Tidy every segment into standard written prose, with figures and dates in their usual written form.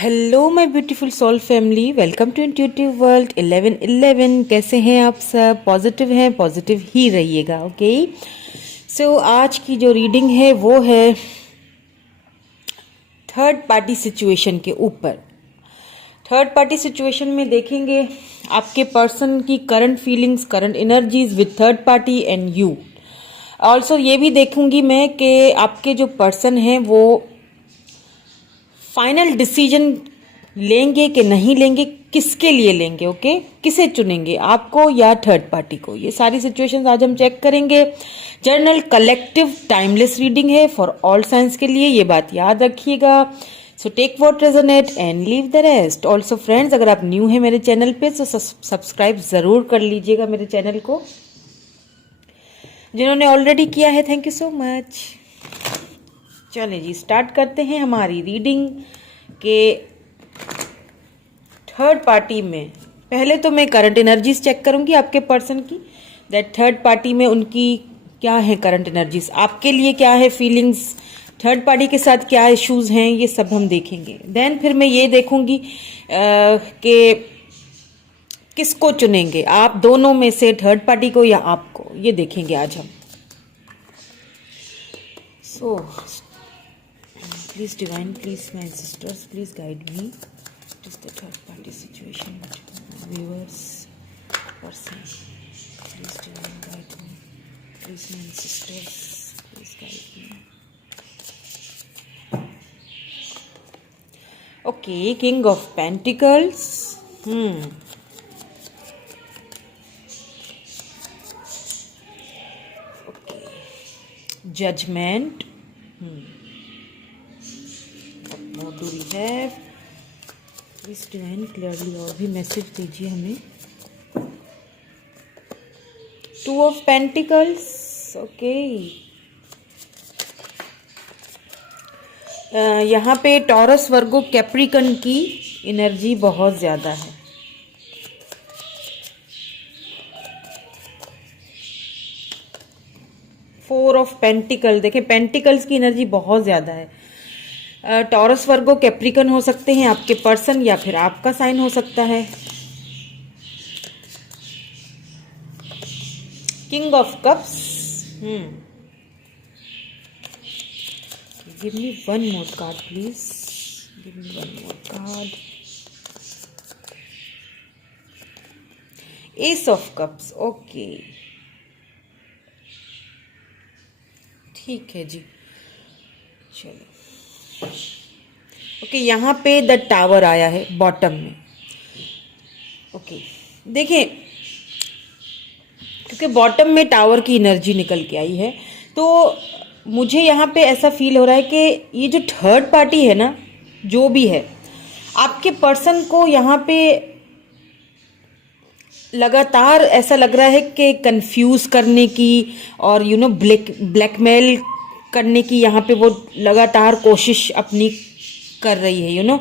Hello my beautiful soul family, welcome to intuitive world 1111। कैसे हैं आप सब? पॉजिटिव हैं, पॉजिटिव ही रहिएगा। ओके, सो आज की जो रीडिंग है वो है थर्ड पार्टी सिचुएशन के ऊपर। थर्ड पार्टी सिचुएशन में देखेंगे आपके पर्सन की current feelings, current energies with third party and you. Also ये भी देखूंगी मैं कि आपके जो पर्सन हैं वो फाइनल डिसीजन लेंगे कि नहीं लेंगे, किसके लिए लेंगे। ओके, किसे चुनेंगे, आपको या थर्ड पार्टी को। ये सारी सिचुएशंस आज हम चेक करेंगे। जर्नल कलेक्टिव टाइमलेस रीडिंग है फॉर ऑल साइंस के लिए, ये बात याद रखिएगा। So take what resonate and leave the rest. Also friends, अगर आप न्यू हैं मेरे चैनल पे तो सब्सक्राइब जरूर कर लीजिएगा मेरे चैनल को। जिन्होंने ऑलरेडी किया है, थैंक यू सो मच। चलिए जी, स्टार्ट करते हैं हमारी रीडिंग के थर्ड पार्टी में। पहले तो मैं करंट एनर्जीज चेक करूंगी आपके पर्सन की, दैट थर्ड पार्टी में उनकी क्या है करंट एनर्जीज, आपके लिए क्या है फीलिंग्स, थर्ड पार्टी के साथ क्या इश्यूज हैं, ये सब हम देखेंगे। देन फिर मैं ये देखूंगी कि किसको चुनेंगे, आप दोनों में से थर्ड पार्टी को या आपको, ये देखेंगे आज हम। So please divine, please my sisters, please guide me. What is the third party situation between viewers person? Please divine guide me. Please my sisters, please guide me. Okay, King of Pentacles. Okay. Judgment. What more do we have? Please divine clearly और भी message दीजिए हमें। Two of pentacles. Okay, यहाँ पे taurus, वर्गो, Capricorn की energy बहुत ज्यादा है। फोर ऑफ पेंटिकल, देखें पेंटिकल्स की एनर्जी बहुत ज्यादा है। टॉरस, वर्गो, कैप्रिकन हो सकते हैं आपके पर्सन या फिर आपका साइन हो सकता है। King of cups. Give me one more card please, give me one more card. S of cups. Okay, ठीक है जी, चलो। ओके, यहाँ पे द टावर आया है बॉटम में। ओके, देखिए क्योंकि बॉटम में टावर की एनर्जी निकल के आई है तो मुझे यहाँ पे ऐसा फील हो रहा है कि ये जो थर्ड पार्टी है ना, जो भी है, आपके पर्सन को यहाँ पे लगातार ऐसा लग रहा है कि कंफ्यूज करने की और ब्लैकमेल करने की यहाँ पे वो लगातार कोशिश अपनी कर रही है।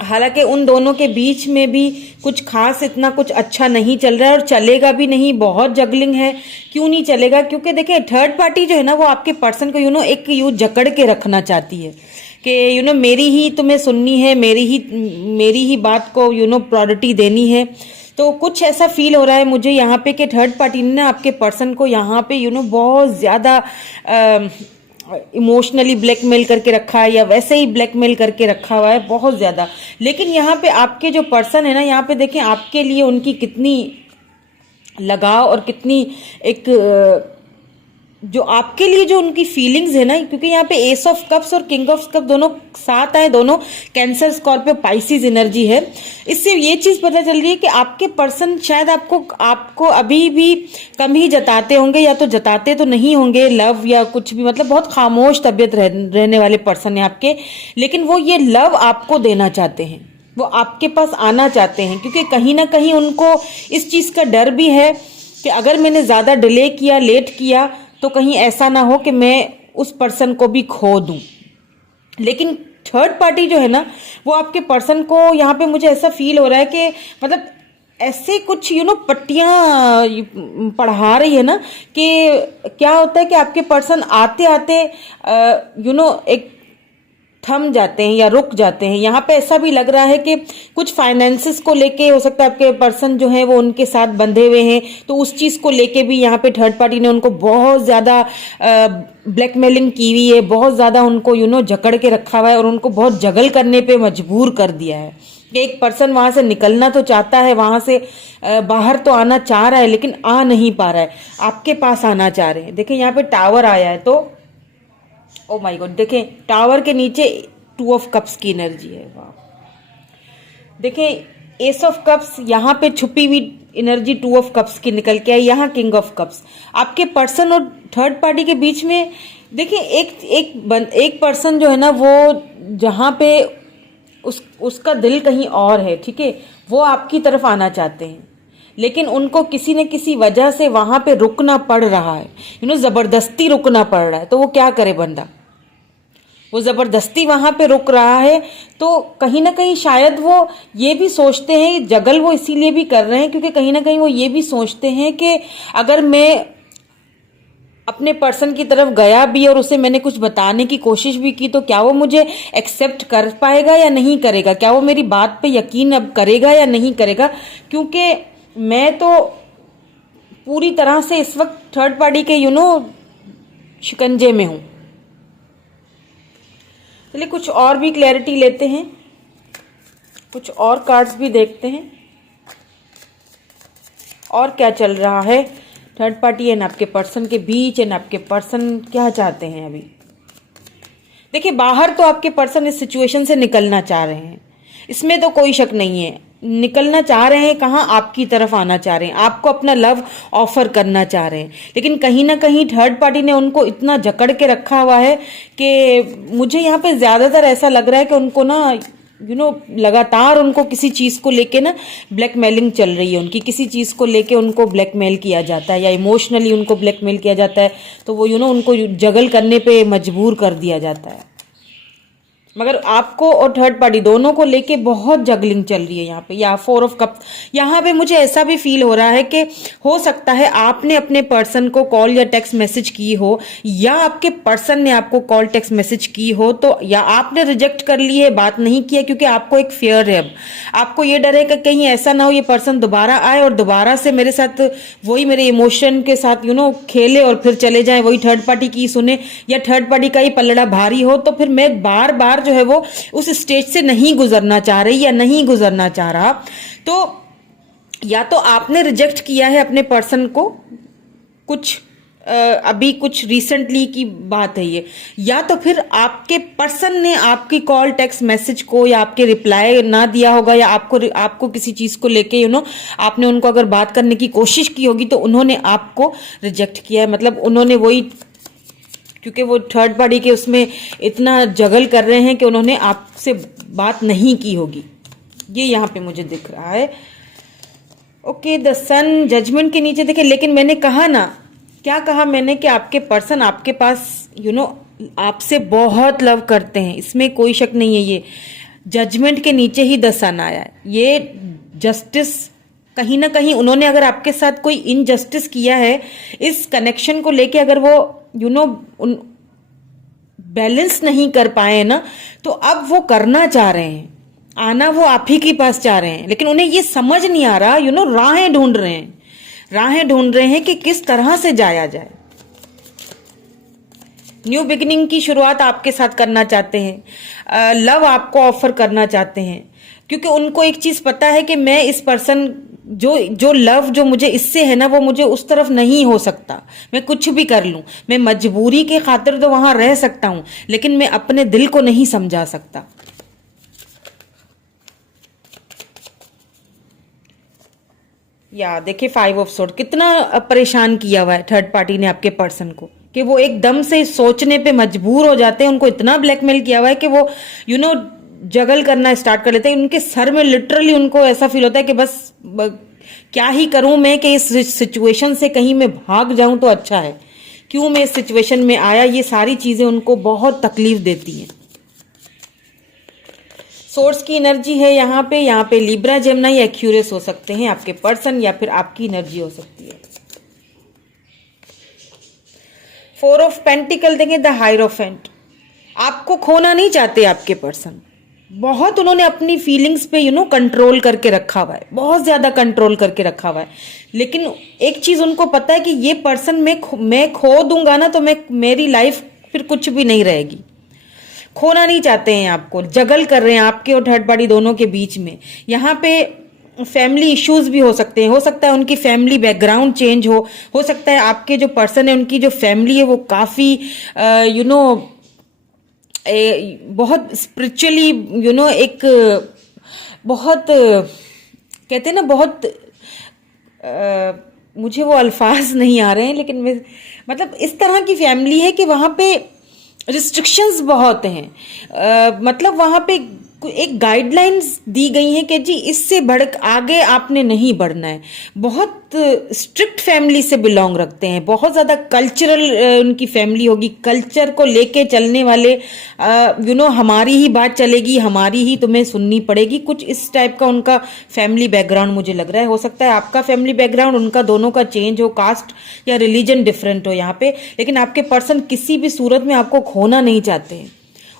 हालांकि उन दोनों के बीच में भी कुछ खास इतना कुछ अच्छा नहीं चल रहा है और चलेगा भी नहीं, बहुत जगलिंग है। क्यों नहीं चलेगा? क्योंकि देखिए थर्ड पार्टी जो है ना वो आपके पर्सन को एक जकड़ के रखना चाहती है कि मेरी ही तुम्हें सुननी है, मेरी ही बात को प्रायोरिटी देनी है। तो कुछ ऐसा फील हो रहा है मुझे यहाँ पे कि थर्ड पार्टी ने आपके पर्सन को यहाँ पे बहुत ज़्यादा इमोशनली ब्लैकमेल करके रखा है या वैसे ही ब्लैकमेल करके रखा हुआ है बहुत ज़्यादा। लेकिन यहाँ पे आपके जो पर्सन है ना, यहाँ पे देखें आपके लिए उनकी कितनी लगाव और कितनी एक जो आपके लिए जो उनकी फीलिंग्स है ना, क्योंकि यहाँ पे एस ऑफ कप्स और किंग ऑफ कप दोनों साथ आए, दोनों कैंसर, स्कॉर्पियो, पाइसिस एनर्जी है। इससे ये चीज पता चल रही है कि आपके पर्सन शायद आपको अभी भी कम ही जताते होंगे या तो जताते तो नहीं होंगे लव या कुछ भी, मतलब बहुत खामोश तबीयत रहने वाले पर्सन है आपके। लेकिन वो ये लव आपको देना चाहते हैं, वो आपके पास आना चाहते हैं, क्योंकि कहीं ना कहीं उनको इस चीज का डर भी है कि अगर मैंने ज्यादा डिले किया, लेट किया तो कहीं ऐसा ना हो कि मैं उस पर्सन को भी खो दूं। लेकिन थर्ड पार्टी जो है ना वो आपके पर्सन को यहाँ पे मुझे ऐसा फील हो रहा है कि मतलब ऐसे कुछ पट्टियां पढ़ा रही है ना कि क्या होता है कि आपके पर्सन आते आते एक थम जाते हैं या रुक जाते हैं। यहाँ पे ऐसा भी लग रहा है कि कुछ फाइनेंसेस को लेके हो सकता है आपके पर्सन जो है वो उनके साथ बंधे हुए हैं, तो उस चीज़ को लेके भी यहाँ पे थर्ड पार्टी ने उनको बहुत ज़्यादा ब्लैकमेलिंग की हुई है, बहुत ज़्यादा उनको जकड़ के रखा हुआ है और उनको बहुत जगल करने पे मजबूर कर दिया है। एक पर्सन वहां से निकलना तो चाहता है, वहां से बाहर तो आना चाह रहा है, लेकिन आ नहीं पा रहा है, आपके पास आना चाह रहे हैं। देखिए यहाँ पे टावर आया है, तो ओ माय गॉड, देखें टावर के नीचे 2 ऑफ कप्स की एनर्जी है। वाह, देखें एस ऑफ कप्स यहाँ पे छुपी हुई एनर्जी 2 ऑफ कप्स की निकल के आई, यहाँ किंग ऑफ कप्स। आपके पर्सन और थर्ड पार्टी के बीच में देखिए एक पर्सन जो है ना, वो जहाँ पे उसका दिल कहीं और है, ठीक है, वो आपकी तरफ आना चाहते हैं, लेकिन उनको किसी न किसी वजह से वहां पे रुकना पड़ रहा है, जबरदस्ती रुकना पड़ रहा है। तो वो क्या करे बंदा, वो जबरदस्ती वहां पे रुक रहा है। तो कहीं ना कहीं शायद वो ये भी सोचते हैं, जगल वो इसीलिए भी कर रहे हैं क्योंकि कहीं ना कहीं वो ये भी सोचते हैं कि अगर मैं अपने पर्सन की तरफ गया भी और उसे मैंने कुछ बताने की कोशिश भी की, तो क्या वो मुझे एक्सेप्ट कर पाएगा या नहीं करेगा, क्या वो मेरी बात पे यकीन अब करेगा या नहीं करेगा, क्योंकि मैं तो पूरी तरह से इस वक्त थर्ड पार्टी के शिकंजे में हूं। चलिए कुछ और भी क्लैरिटी लेते हैं, कुछ और कार्ड्स भी देखते हैं और क्या चल रहा है थर्ड पार्टी एंड आपके पर्सन के बीच, एंड आपके पर्सन क्या चाहते हैं अभी। देखिए बाहर तो आपके पर्सन इस सिचुएशन से निकलना चाह रहे हैं, इसमें तो कोई शक नहीं है, निकलना चाह रहे हैं, कहाँ आपकी तरफ आना चाह रहे हैं, आपको अपना लव ऑफर करना चाह रहे हैं, लेकिन कहीं ना कहीं थर्ड पार्टी ने उनको इतना जकड़ के रखा हुआ है कि मुझे यहाँ पे ज्यादातर ऐसा लग रहा है कि उनको ना लगातार उनको किसी चीज को लेके ना ब्लैकमेलिंग चल रही है उनकी, किसी चीज को लेके उनको ब्लैकमेल किया जाता है या इमोशनली उनको ब्लैकमेल किया जाता है, तो वो उनको जगल करने पे मजबूर कर दिया जाता है। मगर आपको और थर्ड पार्टी दोनों को लेके बहुत जगलिंग चल रही है यहाँ पे, या 4 ऑफ कप। यहाँ पे मुझे ऐसा भी फील हो रहा है कि हो सकता है आपने अपने पर्सन को कॉल या टेक्स्ट मैसेज की हो, या आपके पर्सन ने आपको कॉल टेक्स्ट मैसेज की हो, तो या आपने रिजेक्ट कर ली है, बात नहीं किया, क्योंकि आपको एक फियर है, अब आपको ये डर है कि कहीं ऐसा ना हो ये पर्सन दोबारा आए और दोबारा से मेरे साथ वही मेरे इमोशन के साथ खेले और फिर चले जाए, वही थर्ड पार्टी की सुने, या थर्ड पार्टी का ही पलड़ा भारी हो, तो फिर मैं बार बार जो है वो उस स्टेज से नहीं गुजरना चाह रही या नहीं गुजरना चाह रहा। तो या तो आपने रिजेक्ट किया है अपने पर्सन को, कुछ अभी कुछ रिसेंटली की बात है ये, या तो फिर आपके पर्सन ने आपकी कॉल टेक्स्ट मैसेज को या आपके रिप्लाई ना दिया होगा, या आपको किसी चीज को लेके आपने उनको अगर बात करने की कोशिश की होगी तो उन्होंने आपको रिजेक्ट किया है, मतलब उन्होंने वही, क्योंकि वो थर्ड पार्टी के उसमें इतना जगल कर रहे हैं कि उन्होंने आपसे बात नहीं की होगी, ये यहाँ पे मुझे दिख रहा है। ओके, द सन जजमेंट के नीचे देखिए, लेकिन मैंने कहा ना, क्या कहा मैंने कि आपके पर्सन आपके पास आपसे बहुत लव करते हैं, इसमें कोई शक नहीं है। ये जजमेंट के नीचे ही द सन आया है, ये जस्टिस, कहीं ना कहीं उन्होंने अगर आपके साथ कोई इनजस्टिस किया है इस कनेक्शन को लेके, अगर वो बैलेंस नहीं कर पाए ना, तो अब वो करना चाह रहे हैं, आना वो आप ही के पास चाह रहे हैं, लेकिन उन्हें ये समझ नहीं आ रहा, राहें ढूंढ रहे हैं कि किस तरह से जाया जाए। न्यू बिगिनिंग की शुरुआत आपके साथ करना चाहते हैं, लव आपको ऑफर करना चाहते हैं, क्योंकि उनको एक चीज पता है कि मैं इस पर्सन जो लव जो मुझे इससे है ना, वो मुझे उस तरफ नहीं हो सकता, मैं कुछ भी कर लूं, मैं मजबूरी के खातिर तो वहां रह सकता हूं, लेकिन मैं अपने दिल को नहीं समझा सकता। या देखिए 5 ऑफ सोर्ड, कितना परेशान किया हुआ है थर्ड पार्टी ने आपके पर्सन को, कि वो एकदम से सोचने पे मजबूर हो जाते हैं, उनको इतना ब्लैकमेल किया हुआ है कि वो जगल करना स्टार्ट कर लेते हैं। उनके सर में लिटरली उनको ऐसा फील होता है कि बस क्या ही करूं मैं कि इस सिचुएशन से कहीं मैं भाग जाऊं तो अच्छा है, क्यों मैं इस सिचुएशन में आया, ये सारी चीजें उनको बहुत तकलीफ देती हैं। सोर्स की एनर्जी है यहाँ पे लिब्रा, जेमिनी, एक्यूरियस हो सकते हैं आपके पर्सन, या फिर आपकी एनर्जी हो सकती है। 4 ऑफ पेंटिकल देंगे, द हायरोफेंट, आपको खोना नहीं चाहते आपके पर्सन। बहुत उन्होंने अपनी फीलिंग्स पे कंट्रोल करके रखा हुआ है, बहुत ज्यादा कंट्रोल करके रखा हुआ है। लेकिन एक चीज उनको पता है कि ये पर्सन मैं खो दूंगा ना तो मेरी लाइफ फिर कुछ भी नहीं रहेगी। खोना नहीं चाहते हैं आपको, जगल कर रहे हैं आपके और थर्ड पार्टी दोनों के बीच में। यहाँ पे फैमिली इश्यूज भी हो सकते हैं, हो सकता है उनकी फैमिली बैकग्राउंड चेंज हो सकता है आपके जो पर्सन है उनकी जो फैमिली है वो काफी बहुत स्पिरिचुअली एक बहुत कहते हैं ना, बहुत मुझे वो अल्फाज नहीं आ रहे हैं, लेकिन मतलब इस तरह की फैमिली है कि वहाँ पे रिस्ट्रिक्शंस बहुत हैं। मतलब वहाँ पे एक गाइडलाइंस दी गई हैं कि जी इससे बढ़ आगे आपने नहीं बढ़ना है। बहुत स्ट्रिक्ट फैमिली से बिलोंग रखते हैं, बहुत ज़्यादा कल्चरल उनकी फैमिली होगी, कल्चर को लेके चलने वाले हमारी ही बात चलेगी, हमारी ही तुम्हें सुननी पड़ेगी, कुछ इस टाइप का उनका फैमिली बैकग्राउंड मुझे लग रहा है। हो सकता है आपका फैमिली बैकग्राउंड उनका दोनों का चेंज हो, कास्ट या रिलीजन डिफरेंट हो यहाँ पे, लेकिन आपके पर्सन किसी भी सूरत में आपको खोना नहीं चाहते हैं।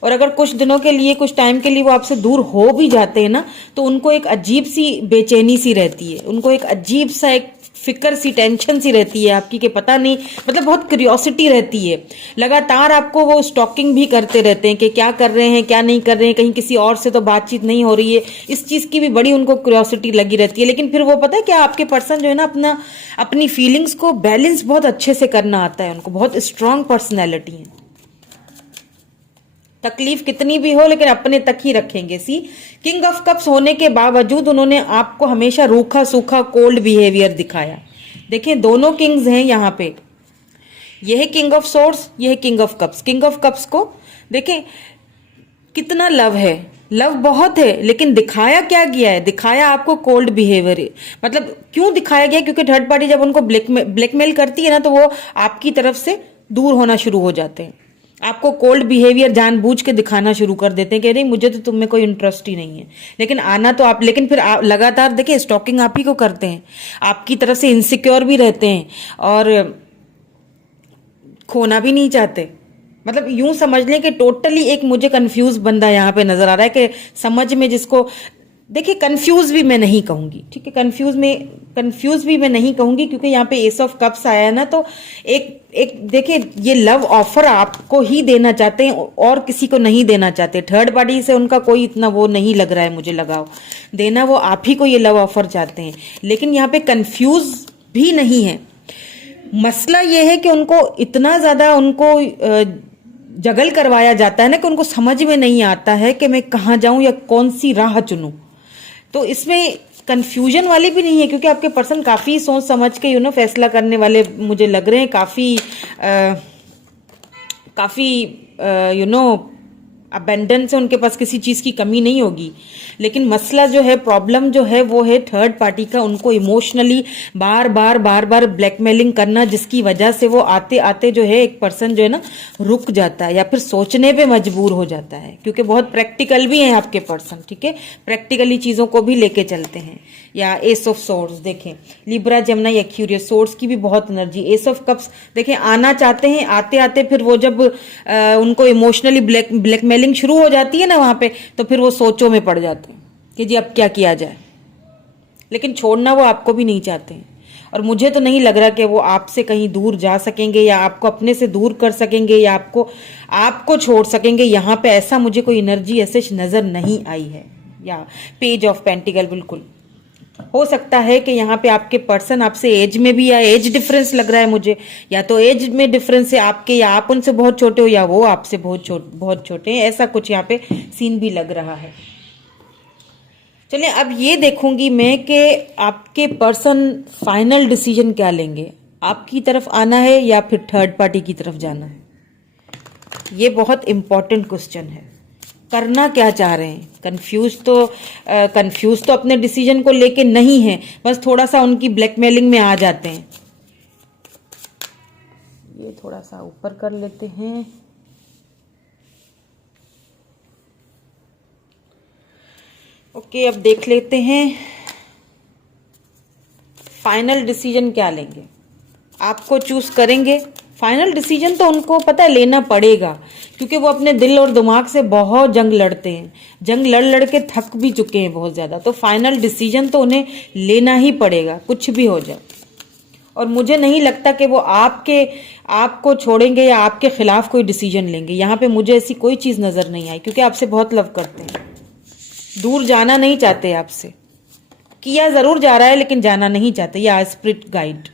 और अगर कुछ दिनों के लिए, कुछ टाइम के लिए वो आपसे दूर हो भी जाते हैं ना, तो उनको एक अजीब सी बेचैनी सी रहती है, उनको एक अजीब सा एक फिक्र सी, टेंशन सी रहती है आपकी कि पता नहीं, मतलब बहुत क्यूरियोसिटी रहती है। लगातार आपको वो स्टॉकिंग भी करते रहते हैं कि क्या कर रहे हैं, क्या नहीं कर रहे हैं, कहीं किसी और से तो बातचीत नहीं हो रही है, इस चीज़ की भी बड़ी उनको क्यूरियोसिटी लगी रहती है। लेकिन फिर वो पता है क्या, आपके पर्सन जो है ना अपनी फीलिंग्स को बैलेंस बहुत अच्छे से करना आता है उनको, बहुत स्ट्रांग पर्सनैलिटी है। तकलीफ कितनी भी हो लेकिन अपने तक ही रखेंगे। सी किंग ऑफ कप्स होने के बावजूद उन्होंने आपको हमेशा रूखा सूखा कोल्ड बिहेवियर दिखाया। देखें दोनों किंग्स हैं यहाँ पे, यह है किंग ऑफ सोर्ड्स, यह है king of cups. King of cups को देखें कितना लव है, लव बहुत है, लेकिन दिखाया क्या गया है, दिखाया आपको कोल्ड बिहेवियर है। मतलब क्यों दिखाया गया, क्योंकि थर्ड पार्टी जब उनको ब्लैकमेल करती है ना तो वो आपकी तरफ से दूर होना शुरू हो जाते हैं, आपको कोल्ड बिहेवियर जानबूझ के दिखाना शुरू कर देते हैं कि नहीं मुझे तो तुम में कोई इंटरेस्ट ही नहीं है। लेकिन आना तो आप, लेकिन फिर आप लगातार देखिए स्टॉकिंग आप ही को करते हैं, आपकी तरफ से इनसिक्योर भी रहते हैं और खोना भी नहीं चाहते। मतलब यूं समझ लें कि टोटली एक मुझे कंफ्यूज बंदा यहाँ पे नजर आ रहा है कि समझ में जिसको, देखिए कंफ्यूज भी मैं नहीं कहूंगी, ठीक है, कंफ्यूज भी मैं नहीं कहूंगी, क्योंकि यहाँ पे एस ऑफ कप्स आया है ना, तो एक देखिए ये लव ऑफर आपको ही देना चाहते हैं और किसी को नहीं देना चाहते। थर्ड पार्टी से उनका कोई इतना वो नहीं लग रहा है मुझे, लगाव देना वो आप ही को ये लव ऑफर चाहते हैं। लेकिन यहाँ पे कंफ्यूज भी नहीं है, मसला ये है कि उनको इतना ज्यादा उनको जगल करवाया जाता है ना कि उनको समझ में नहीं आता है कि मैं कहाँ जाऊं या कौन सी राह चुनूं। तो इसमें कंफ्यूजन वाली भी नहीं है, क्योंकि आपके पर्सन काफी सोच समझ के फैसला करने वाले मुझे लग रहे हैं, काफी अबेंडेंस है उनके पास, किसी चीज की कमी नहीं होगी। लेकिन मसला जो है, प्रॉब्लम जो है वो है थर्ड पार्टी का, उनको इमोशनली बार बार ब्लैकमेलिंग करना, जिसकी वजह से वो आते आते जो है एक पर्सन जो है ना रुक जाता है या फिर सोचने पे मजबूर हो जाता है, क्योंकि बहुत प्रैक्टिकल भी हैं आपके पर्सन, ठीक है, प्रैक्टिकली चीजों को भी लेके चलते हैं। या एस ऑफ सोर्ड्स देखें, लिब्रा जेमिनी एक्वेरियस, सोर्ड्स की भी बहुत एनर्जी। एस ऑफ कप्स देखें आना चाहते हैं, आते आते फिर वो जब उनको इमोशनली ब्लैकमेलिंग शुरू हो जाती है ना वहां पे, तो फिर वो सोचों में पड़ जाते हैं कि जी अब क्या किया जाए। लेकिन छोड़ना वो आपको भी नहीं चाहते हैं, और मुझे तो नहीं लग रहा कि वो आपसे कहीं दूर जा सकेंगे या आपको अपने से दूर कर सकेंगे या आपको छोड़ सकेंगे। यहाँ पे ऐसा मुझे कोई एनर्जी ऐसे नजर नहीं आई है। या पेज ऑफ पेंटिकल, बिल्कुल हो सकता है कि यहाँ पे आपके पर्सन आपसे एज में भी, या एज डिफरेंस लग रहा है मुझे, या तो एज में डिफरेंस है आपके, या आप उनसे बहुत छोटे हो या वो आपसे बहुत छोटे हैं, ऐसा कुछ यहाँ पे सीन भी लग रहा है। चलिए अब ये देखूंगी मैं कि आपके पर्सन फाइनल डिसीजन क्या लेंगे, आपकी तरफ आना है या फिर थर्ड पार्टी की तरफ जाना है। ये बहुत इंपॉर्टेंट क्वेश्चन है, करना क्या चाह रहे हैं। कंफ्यूज तो अपने डिसीजन को लेके नहीं है, बस थोड़ा सा उनकी ब्लैकमेलिंग में आ जाते हैं। ये थोड़ा सा ऊपर कर लेते हैं। ओके, अब देख लेते हैं फाइनल डिसीजन क्या लेंगे। आपको चूज करेंगे फाइनल डिसीजन तो उनको पता है लेना पड़ेगा, क्योंकि वो अपने दिल और दिमाग से बहुत जंग लड़ते हैं, जंग लड़ लड़ के थक भी चुके हैं बहुत ज़्यादा। तो फाइनल डिसीजन तो उन्हें लेना ही पड़ेगा, कुछ भी हो जाए। और मुझे नहीं लगता कि वो आपको छोड़ेंगे या आपके खिलाफ कोई डिसीजन लेंगे। यहाँ पे मुझे ऐसी कोई चीज़ नज़र नहीं आई, क्योंकि आपसे बहुत लव करते हैं, दूर जाना नहीं चाहते आपसे। किया ज़रूर जा रहा है लेकिन जाना नहीं चाहते। या स्पिरिट गाइड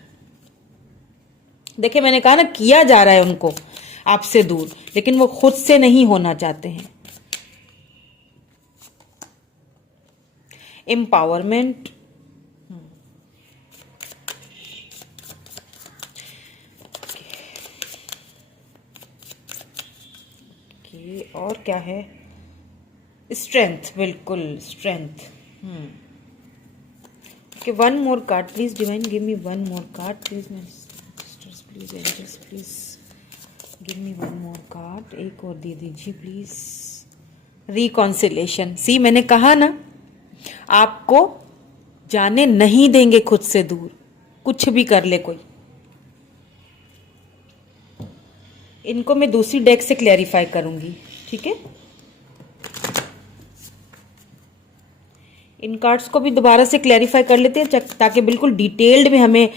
देखिए, मैंने कहा ना, किया जा रहा है उनको आपसे दूर, लेकिन वो खुद से नहीं होना चाहते हैं। एम्पावरमेंट, और क्या है? स्ट्रेंथ, बिल्कुल strength. Okay, one more card please divine, give me one more card please. My sisters please, angels please give me one more card, एक और दे दीजिए प्लीज। रिकॉन्सिलेशन। सी, मैंने कहा ना, आपको जाने नहीं देंगे खुद से दूर, कुछ भी कर ले कोई। इनको मैं दूसरी डेक से क्लैरिफाई करूंगी, ठीक है? इन कार्ड्स को भी दोबारा से क्लैरिफाई कर लेते हैं, ताकि बिल्कुल डिटेल्ड में हमें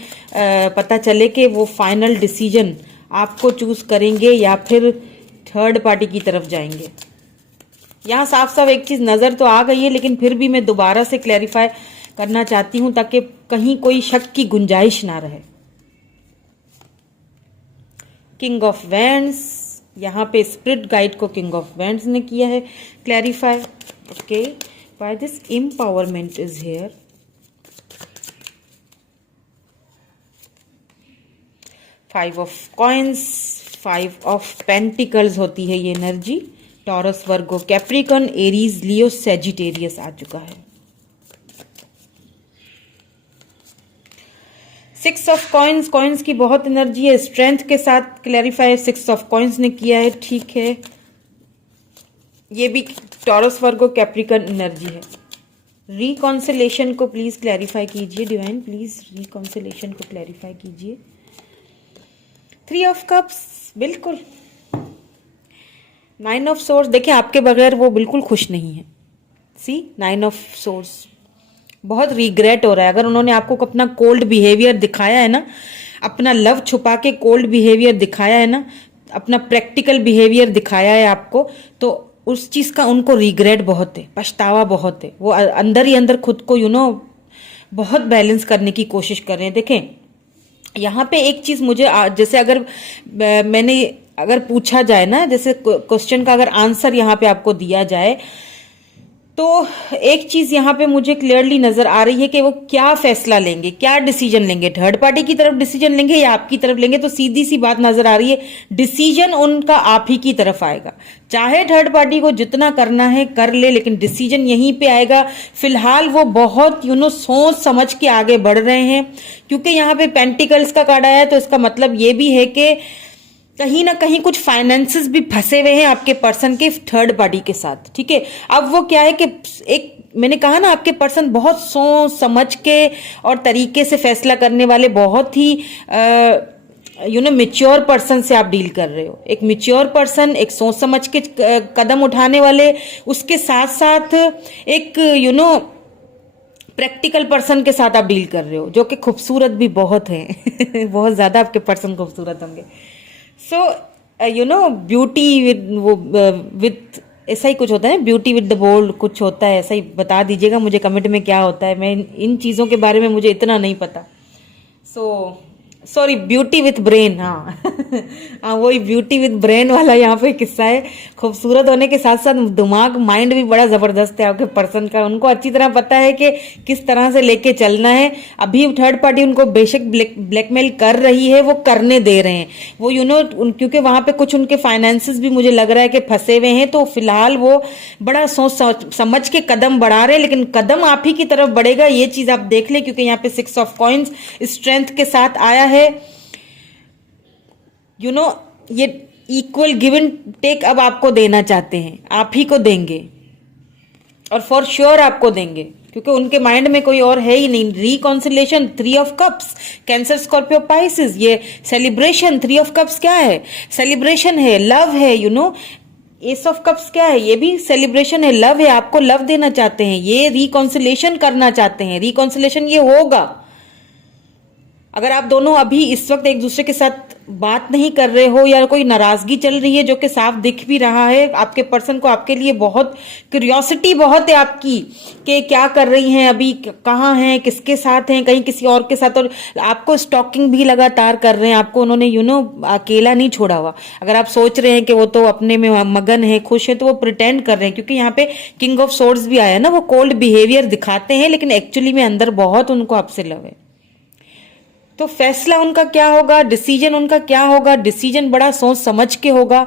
पता चले कि वो फाइनल डिसीजन आपको चूज करेंगे या फिर थर्ड पार्टी की तरफ जाएंगे। यहाँ साफ साफ एक चीज नजर तो आ गई है, लेकिन फिर भी मैं दोबारा से क्लैरिफाई करना चाहती हूं, ताकि कहीं कोई शक की गुंजाइश ना रहे। किंग ऑफ वैंड्स, यहाँ पे स्पिरिट गाइड को किंग ऑफ वैंड्स ने किया है clarify. Okay, why this empowerment is here. Five of coins, five of pentacles होती है ये एनर्जी। टॉरस, वर्गो, कैप्रिकॉर्न, एरीज, लियो, सेजिटेरियस आ चुका है। सिक्स ऑफ कॉइन्स, कॉइन्स की बहुत एनर्जी है, स्ट्रेंथ के साथ क्लैरिफाई सिक्स ऑफ कॉइन्स ने किया है, ठीक है? ये भी टॉरस, वर्गो, कैप्रिकॉर्न एनर्जी है। रिकॉन्सिलेशन को प्लीज क्लैरिफाई कीजिए डिवाइन, प्लीज रिकॉन्सिलेशन को क्लैरिफाई कीजिए। थ्री ऑफ कप्स, बिल्कुल। नाइन ऑफ सोर्स, देखिए आपके बगैर वो बिल्कुल खुश नहीं है। सी, नाइन ऑफ सोर्स, बहुत रिग्रेट हो रहा है। अगर उन्होंने आपको अपना कोल्ड बिहेवियर दिखाया है ना, अपना लव छुपा के कोल्ड बिहेवियर दिखाया है ना, अपना प्रैक्टिकल बिहेवियर दिखाया है आपको, तो उस चीज का उनको रिग्रेट बहुत है, पछतावा बहुत है। वो अंदर ही अंदर खुद को बहुत बैलेंस करने की कोशिश कर रहे हैं। देखें, यहाँ पे एक चीज मुझे जैसे अगर पूछा जाए ना, जैसे क्वेश्चन का अगर आंसर यहाँ पे आपको दिया जाए, तो एक चीज यहाँ पे मुझे क्लियरली नजर आ रही है कि वो क्या फैसला लेंगे, क्या डिसीजन लेंगे, थर्ड पार्टी की तरफ डिसीजन लेंगे या आपकी तरफ लेंगे। तो सीधी सी बात नजर आ रही है, डिसीजन उनका आप ही की तरफ आएगा। चाहे थर्ड पार्टी को जितना करना है कर ले, लेकिन डिसीजन यहीं पे आएगा। फिलहाल वो बहुत सोच समझ के आगे बढ़ रहे हैं, क्योंकि यहाँ पे पेंटिकल्स का कार्ड आया है, तो इसका मतलब ये भी है कि कहीं ना कहीं कुछ फाइनेंसेस भी फंसे हुए हैं आपके पर्सन के थर्ड पार्टी के साथ, ठीक है? अब वो क्या है कि मैंने कहा ना, आपके पर्सन बहुत सोच समझ के और तरीके से फैसला करने वाले, बहुत ही मेच्योर पर्सन से आप डील कर रहे हो। एक मेच्योर पर्सन, एक सोच समझ के कदम उठाने वाले, उसके साथ साथ एक प्रैक्टिकल पर्सन के साथ आप डील कर रहे हो, जो कि खूबसूरत भी बहुत है। बहुत ज्यादा आपके पर्सन खूबसूरत होंगे। सो ब्यूटी विद ऐसा ही कुछ होता है, ब्यूटी विद द बोल्ड कुछ होता है, ऐसा ही बता दीजिएगा मुझे कमेंट में क्या होता है। मैं इन चीज़ों के बारे में मुझे इतना नहीं पता। सॉरी, ब्यूटी विथ ब्रेन, हाँ। हाँ, वही ब्यूटी विथ ब्रेन वाला यहाँ पे किस्सा है। खूबसूरत होने के साथ साथ दिमाग, माइंड भी बड़ा जबरदस्त है आपके पर्सन का। उनको अच्छी तरह पता है कि किस तरह से लेके चलना है। अभी थर्ड पार्टी उनको बेशक ब्लैकमेल कर रही है, वो करने दे रहे हैं वो, क्योंकि वहां पे कुछ उनके फाइनेंसेस भी मुझे लग रहा है कि फंसे हुए हैं। तो फिलहाल वो बड़ा सोच समझ के कदम बढ़ा रहे हैं, लेकिन कदम आप ही की तरफ बढ़ेगा, ये चीज आप देख ले, क्योंकि यहाँ पे सिक्स ऑफ कॉइन्स स्ट्रेंथ के साथ आया है। ये इक्वल गिव एंड टेक अब आपको देना चाहते हैं, आप ही को देंगे और फॉर श्योर आपको देंगे। क्योंकि उनके माइंड में कोई और है ही नहीं। Reconciliation, 3 of cups, cancer Scorpio Pisces, ये सेलिब्रेशन। 3 ऑफ कप्स क्या है? सेलिब्रेशन है, लव है, you know. S of cups क्या है? ये भी सेलिब्रेशन है, लव है, आपको लव देना चाहते हैं, ये रिकॉन्सिलेशन करना चाहते हैं। रिकॉन्सिलेशन ये होगा अगर आप दोनों अभी इस वक्त एक दूसरे के साथ बात नहीं कर रहे हो या कोई नाराजगी चल रही है, जो कि साफ दिख भी रहा है। आपके पर्सन को आपके लिए बहुत क्यूरियोसिटी बहुत है आपकी, कि क्या कर रही हैं अभी, कहाँ हैं, किसके साथ हैं, कहीं किसी और के साथ। और आपको स्टॉकिंग भी लगातार कर रहे हैं, आपको उन्होंने अकेला नहीं छोड़ा हुआ। अगर आप सोच रहे हैं कि वो तो अपने में मगन है, खुश है, तो वो प्रिटेंड कर रहे हैं, क्योंकि यहाँ पे किंग ऑफ सोर्ड्स भी आया ना। वो कोल्ड बिहेवियर दिखाते हैं, लेकिन एक्चुअली में अंदर बहुत उनको आपसे लव है। तो फैसला उनका क्या होगा, डिसीजन उनका क्या होगा? डिसीजन बड़ा सोच समझ के होगा,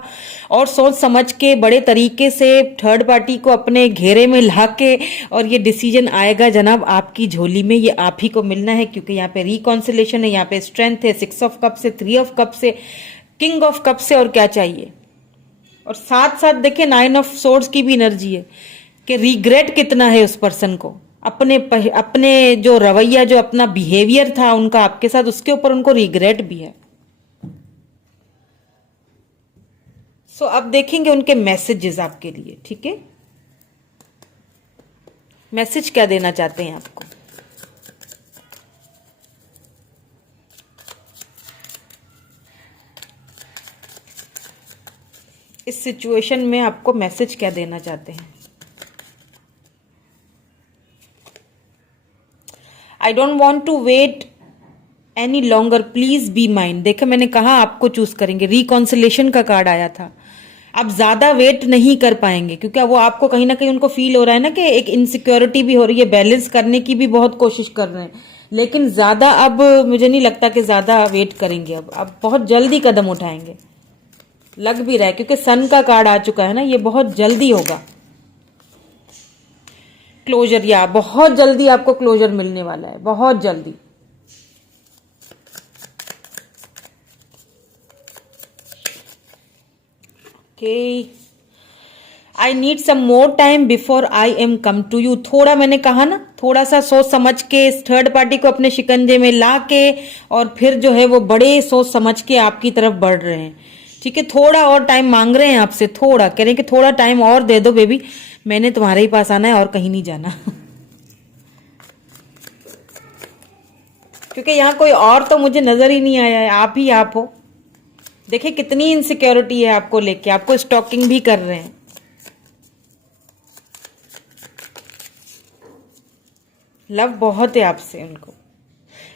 और सोच समझ के बड़े तरीके से थर्ड पार्टी को अपने घेरे में ला के, और ये डिसीजन आएगा जनाब आपकी झोली में, ये आप ही को मिलना है। क्योंकि यहाँ पे रिकॉन्सिलेशन है, यहाँ पे स्ट्रेंथ है, 6 ऑफ कप से, 3 ऑफ कप से, किंग ऑफ कप से, और क्या चाहिए। और साथ साथ देखिए 9 ऑफ सोर्ड्स की भी एनर्जी है, कि रिग्रेट कितना है उस पर्सन को, अपने जो रवैया, जो अपना बिहेवियर था उनका आपके साथ, उसके ऊपर उनको रिग्रेट भी है। सो अब देखेंगे उनके मैसेजेस आपके लिए, ठीक है? मैसेज क्या देना चाहते हैं आपको? इस सिचुएशन में आपको मैसेज क्या देना चाहते हैं? I don't want to wait any longer, please be mine. देखो मैंने कहा आपको चूज करेंगे, रिकॉन्सिलेशन का कार्ड आया था। आप ज्यादा वेट नहीं कर पाएंगे, क्योंकि वो आपको कहीं ना कहीं उनको फील हो रहा है ना, कि एक इनसिक्योरिटी भी हो रही है, बैलेंस करने की भी बहुत कोशिश कर रहे हैं, लेकिन ज्यादा अब मुझे नहीं लगता कि ज्यादा वेट करेंगे। अब बहुत जल्दी कदम उठाएंगे, लग भी रहा है, क्योंकि सन का कार्ड आ चुका है ना, ये बहुत जल्दी होगा क्लोजर, या बहुत जल्दी आपको क्लोजर मिलने वाला है, बहुत जल्दी। Okay, I need some more time before I am come to you. थोड़ा मैंने कहा ना, थोड़ा सा सोच समझ के इस थर्ड पार्टी को अपने शिकंजे में ला के, और फिर जो है वो बड़े सोच समझ के आपकी तरफ बढ़ रहे हैं, ठीक है? थोड़ा और टाइम मांग रहे हैं आपसे, थोड़ा कह रहे हैं कि थोड़ा टाइम और दे दो बेबी, मैंने तुम्हारे ही पास आना है और कहीं नहीं जाना। क्योंकि यहाँ कोई और तो मुझे नजर ही नहीं आया है, आप ही आप हो। देखिए कितनी इनसिक्योरिटी है आपको लेके, आपको स्टॉकिंग भी कर रहे हैं। लव बहुत है आपसे उनको।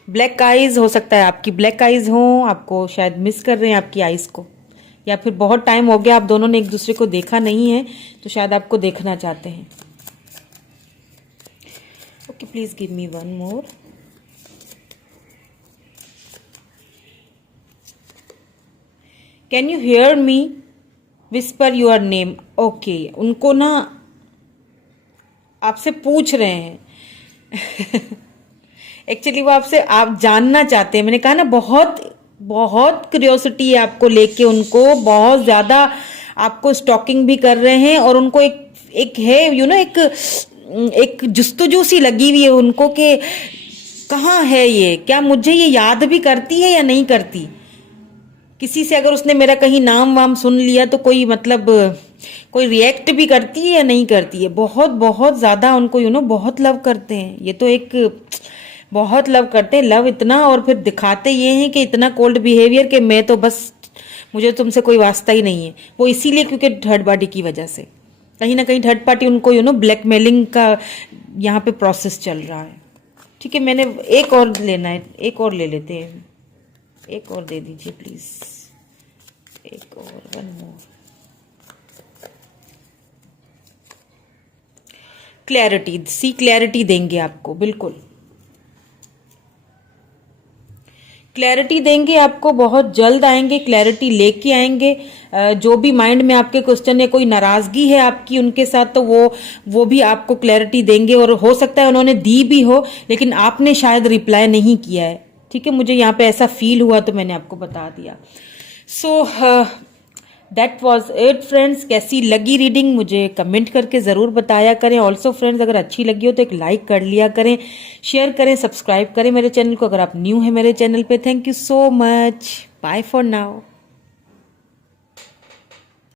ब्लैक आईज हो सकता है, आपकी ब्लैक आईज हो, आपको शायद मिस कर रहे हैं आपकी आईज को, या फिर बहुत टाइम हो गया आप दोनों ने एक दूसरे को देखा नहीं है, तो शायद आपको देखना चाहते हैं। Okay, please give me one more. Can you hear me whisper your name? Okay, उनको ना आपसे पूछ रहे हैं। एक्चुअली वो आपसे आप जानना चाहते हैं। मैंने कहा ना, बहुत बहुत क्यूरियोसिटी है आपको लेके, उनको बहुत ज्यादा आपको स्टॉकिंग भी कर रहे हैं, और उनको एक है एक जुस्तजू सी लगी हुई है उनको, कि कहाँ है ये, क्या मुझे ये याद भी करती है या नहीं करती। किसी से अगर उसने मेरा कहीं नाम वाम सुन लिया तो कोई कोई रिएक्ट भी करती है या नहीं करती है। बहुत बहुत ज्यादा उनको बहुत लव करते हैं। ये तो एक बहुत लव करते हैं, लव इतना, और फिर दिखाते ये हैं कि इतना कोल्ड बिहेवियर कि मैं तो बस, मुझे तुमसे कोई वास्ता ही नहीं है। वो इसीलिए क्योंकि थर्ड पार्टी की वजह से कहीं ना कहीं थर्ड पार्टी उनको ब्लैकमेलिंग का यहाँ पे प्रोसेस चल रहा है। ठीक है, मैंने एक और लेना है, एक और ले लेते हैं, एक और दे दीजिए प्लीज, एक और, वन मोर। क्लैरिटी, सी क्लैरिटी देंगे आपको, बिल्कुल क्लैरिटी देंगे आपको, बहुत जल्द आएंगे, क्लैरिटी लेके आएंगे। जो भी माइंड में आपके क्वेश्चन है, कोई नाराजगी है आपकी उनके साथ, तो वो भी आपको क्लैरिटी देंगे। और हो सकता है उन्होंने दी भी हो, लेकिन आपने शायद रिप्लाई नहीं किया है। ठीक है, मुझे यहाँ पे ऐसा फील हुआ तो मैंने आपको बता दिया। So that was it friends. कैसी लगी रीडिंग मुझे कमेंट करके ज़रूर बताया करें। ऑल्सो फ्रेंड्स, अगर अच्छी लगी हो तो एक लाइक कर लिया करें, शेयर करें, सब्सक्राइब करें मेरे चैनल को अगर आप न्यू हैं मेरे चैनल पे। Thank you so much, bye for now.